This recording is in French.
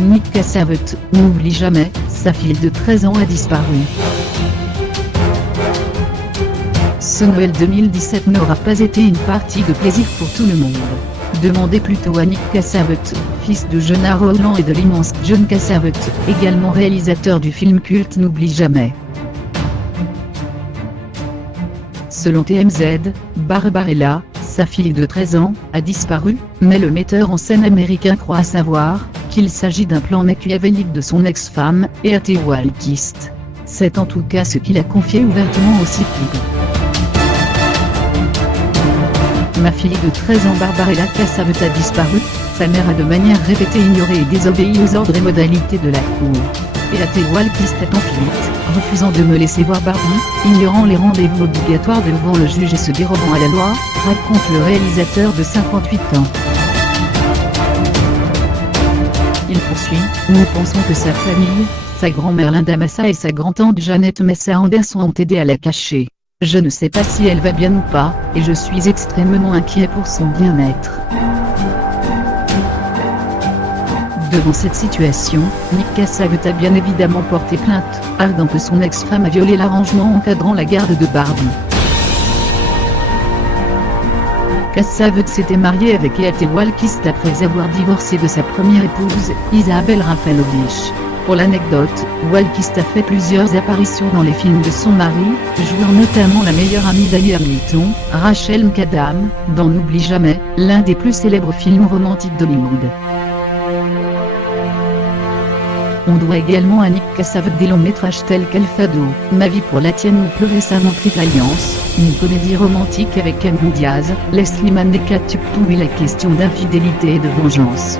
Nick Cassavetes n'oublie jamais, sa fille de 13 ans a disparu. Ce Noël 2017 n'aura pas été une partie de plaisir pour tout le monde. Demandez plutôt à Nick Cassavetes, fils de Jonah Rowland et de l'immense John Cassavetes, également réalisateur du film culte N'oublie jamais. Selon TMZ, Barbarella, sa fille de 13 ans, a disparu, mais le metteur en scène américain croit savoir qu'il s'agit d'un plan machiavélique de son ex-femme, E.T. Walkist. C'est en tout cas ce qu'il a confié ouvertement au site libre. Ma fille de 13 ans Barbarella Cassavetes a disparu, sa mère a de manière répétée ignoré et désobéi aux ordres et modalités de la cour. E.T. Walkist est en fuite, refusant de me laisser voir Barbie, ignorant les rendez-vous obligatoires devant le juge et se dérobant à la loi, raconte le réalisateur de 58 ans. Il poursuit, nous pensons que sa famille, sa grand-mère Linda Massa et sa grand-tante Jeannette Massa Anderson ont aidé à la cacher. Je ne sais pas si elle va bien ou pas, et je suis extrêmement inquiet pour son bien-être. Devant cette situation, Nick Cassavetes a bien évidemment porté plainte, arguant que son ex-femme a violé l'arrangement encadrant la garde de Barbie. Cassavetes s'était marié avec E.T. Walkist après avoir divorcé de sa première épouse, Isabelle Rafalovich. Pour l'anecdote, Walkist a fait plusieurs apparitions dans les films de son mari, jouant notamment la meilleure amie d'Ali Hamilton, Rachel McAdams, dans N'oublie jamais, l'un des plus célèbres films romantiques d'Hollywood. On doit également à Nick Cassavetes des longs métrages tels qu'Alfado, Ma vie pour la tienne ou plus récemment Triple Alliance, une comédie romantique avec Cameron Diaz, Leslie Mann et Kate Upton où il est question d'infidélité et de vengeance.